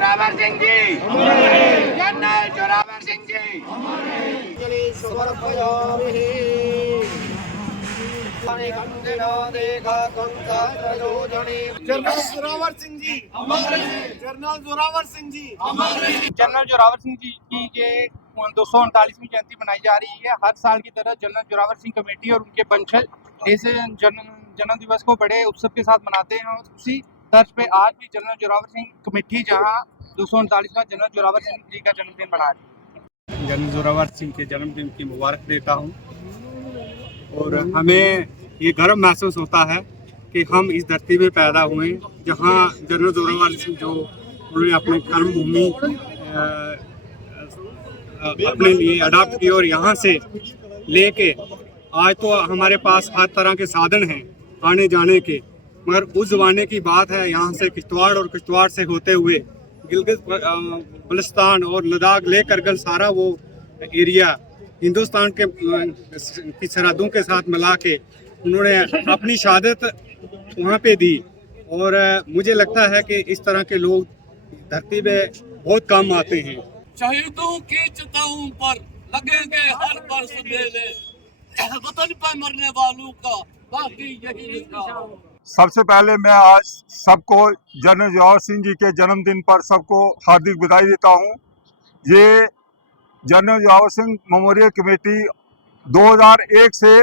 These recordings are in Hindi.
Zorawar Singh ji, general Zorawar Singh ji. General Zorawar Singh ji, general Zorawar Singh ji. General Zorawar Singh ji की ये 239वीं जयंती मनाई जा रही है। हर साल की तरह जनरल जोरावर सिंह कमेटी और उनके वंशज इस जन्म दिवस को बड़े उत्सव के साथ मनाते हैं और उसी तर्ज पे आज भी जनरल जोरावर सिंह कमेटी जहां 239वां जनरल जोरावर सिंह जी का जन्मदिन मना रही है। जनरल जोरावर सिंह के जन्मदिन की मुबारक देता हूँ और हमें ये गर्व महसूस होता है कि हम इस धरती में पैदा हुए जहाँ जनरल जोरावर सिंह जो उन्होंने अपनी कर्मभूमि अपने लिए अडॉप्ट की और यहाँ से लेके आज तो हमारे पास हर तरह के साधन हैं आने जाने के, मगर उस ज़माने की बात है यहाँ से किश्तवाड़ और किश्तवाड़ से होते हुए गिलगित बल्तिस्तान और लद्दाख लेकर गल सारा वो एरिया हिंदुस्तान के की सरहदों के साथ मिला के उन्होंने अपनी शहादत वहाँ पे दी। और मुझे लगता है कि इस तरह के लोग धरती पे बहुत काम आते हैं। शहीदों की चिताओं पर लगेंगे हर बरस मेले, वतन पर मरने वालों का बाकी यही लिखा। सबसे पहले मैं आज सबको जनरल जोरावर सिंह जी के जन्मदिन पर सबको हार्दिक बधाई देता हूँ। ये general Zorawar Singh memorial committee 2001 से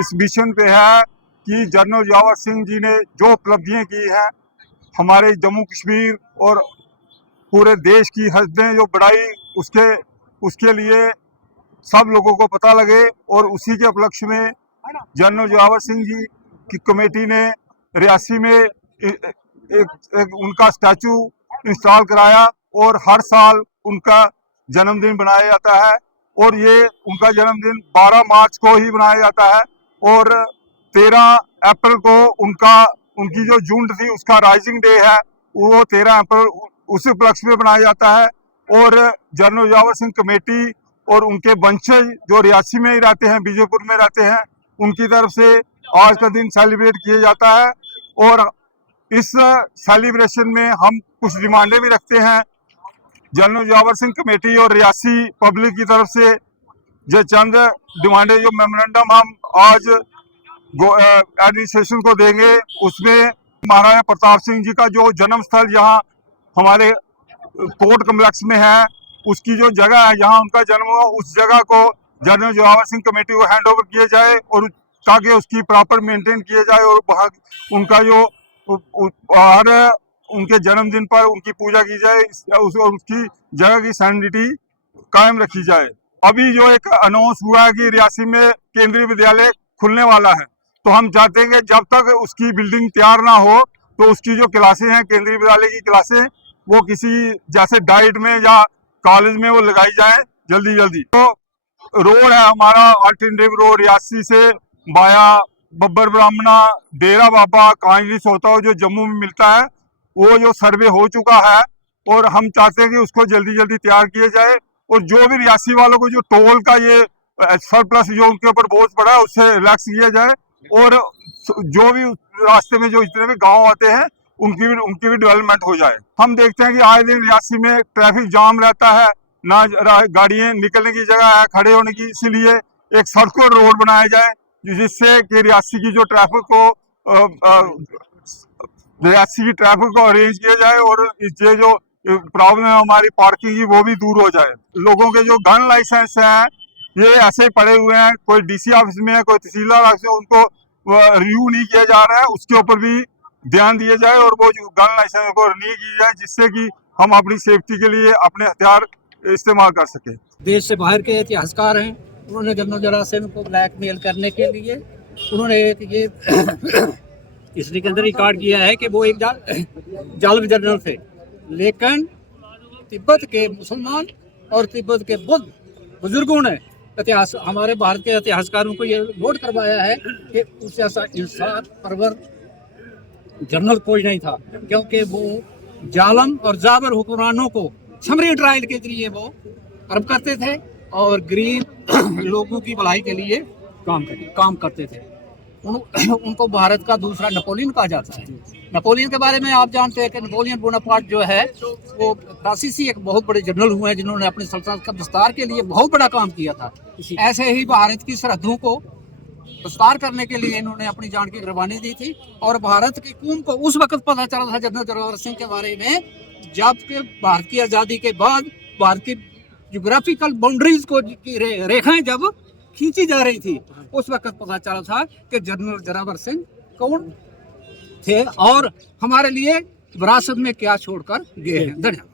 इस मिशन पे है कि जनरल जोरावर सिंह जी ने जो उपलब्धियाँ की हैं हमारे जम्मू कश्मीर और पूरे देश की हदें जो बढ़ाई उसके लिए सब लोगों को पता लगे, और उसी के उपलक्ष्य में जनरल जोरावर सिंह जी की कमेटी ने रियासी में एक उनका स्टैचू इंस्टॉल कराया और हर साल उनका जन्मदिन बनाया जाता है। और ये उनका जन्मदिन 12 मार्च को ही बनाया जाता है और 13 अप्रैल को उनकी जो जून थी उसका राइजिंग डे है, वो 13 अप्रैल उस उपलक्ष्य में बनाया जाता है। और जनरल जोरावर सिंह कमेटी और उनके वंशज जो रियासी में ही रहते हैं, बीजेपुर में रहते हैं, उनकी तरफ से आज का दिन सेलिब्रेट किया जाता है। और इस सेलिब्रेशन में हम कुछ डिमांडें भी रखते हैं जनरल जोरावर सिंह कमेटी और रियासी पब्लिक की तरफ से। जो चंद डिमांडें जो मेमोरेंडम हम आज एडमिनिस्ट्रेशन को देंगे, उसमें महाराजा प्रताप सिंह जी का जो जन्म स्थल यहाँ हमारे कोर्ट कम्प्लेक्स में है, उसकी जो जगह है जहाँ उनका जन्म हुआ, उस जगह को जनरल जोरावर सिंह कमेटी को हैंड ओवर किया जाए और ताकि उसकी प्रॉपर मेंटेन किया जाए और वहाँ उनका जो हर उनके जन्मदिन पर उनकी पूजा की जाए, उसकी जगह की सैनिटी कायम रखी जाए। अभी जो एक अनाउंस हुआ है कि रियासी में केंद्रीय विद्यालय खुलने वाला है, तो हम चाहते हैं कि जब तक उसकी बिल्डिंग तैयार ना हो तो उसकी जो क्लासें हैं केंद्रीय विद्यालय की क्लासें वो किसी जैसे डाइट में या कॉलेज में वो लगाई जाए जल्दी। तो रोड है हमारा अल्टरनेटिव रोड रियासी से बाया बब्बर ब्राह्मणा डेरा बाबा कांजली सोता हो जो जम्मू में मिलता है, वो जो सर्वे हो चुका है और हम चाहते हैं कि उसको जल्दी तैयार किया जाए। और जो भी रियासी वालों को जो टोल का ये सरप्लस जो उनके ऊपर बोझ पड़ा है उससे रिलैक्स किया जाए, और जो भी रास्ते में जो जितने भी गांव आते हैं उनकी भी डेवलपमेंट हो जाए। हम देखते हैं कि आए दिन रियासी में ट्रैफिक जाम रहता है, ना गाड़ियां निकलने की जगह है खड़े होने की, इसीलिए एक सर्कुलर रोड बनाया जाए जिससे कि रियासी की जो ट्रैफिक को अरेंज किया जाए और ये जो प्रॉब्लम है हमारी पार्किंग की वो भी दूर हो जाए। लोगों के जो गन लाइसेंस हैं ये ऐसे ही पड़े हुए हैं, कोई डीसी ऑफिस में है, कोई तहसीलदार ऑफिस में, उनको रिन्यू नहीं किया जा रहा है, उसके ऊपर भी ध्यान दिया जाए और वो जो गन लाइसेंस को रिन्यू की जाए जिससे कि हम अपनी सेफ्टी के लिए अपने हथियार इस्तेमाल कर सके। देश से बाहर के इतिहासकार हैं, उन्होंने जनरल जोरावर सिंह को ब्लैकमेल करने के लिए उन्होंने ये इसलिए के अंदर रिकॉर्ड किया है कि वो एक जालिम जनरल थे, लेकिन तिब्बत के मुसलमान और तिब्बत के बुद्ध बुजुर्गों ने इतिहास हमारे भारत के इतिहासकारों को ये नोट करवाया है कि उस ऐसा इंसान परवर जनरल कोई नहीं था, क्योंकि वो जालम और जाबर हुक्मरानों को समरी ट्रायल के जरिए वो कर्म करते थे और गरीब लोगों की भलाई के लिए काम करते थे। उनको भारत का दूसरा नेपोलियन कहा जाता है। नेपोलियन के बारे में आप जानते हैं कि नेपोलियन बोनापार्ट जो है वो फ्रांसीसी एक बहुत बड़े जनरल हुए हैं जिन्होंने अपनी सल्तनत का विस्तार के लिए बहुत बड़ा काम किया था। ऐसे ही भारत की सरहदों को विस्तार करने के लिए इन्होंने अपनी जान की कुर्बानी दी थी। और भारत की कौम को उस वक्त पता चला था जनरल जोरावर सिंह के बारे में जबकि भारत की आज़ादी के बाद भारत की ज्योग्राफिकल बाउंड्रीज को की रेखाएं जब खींची जा रही थी, उस वक्त पता चला था कि जनरल जोरावर सिंह कौन थे और हमारे लिए विरासत में क्या छोड़कर गए हैं। धन्यवाद।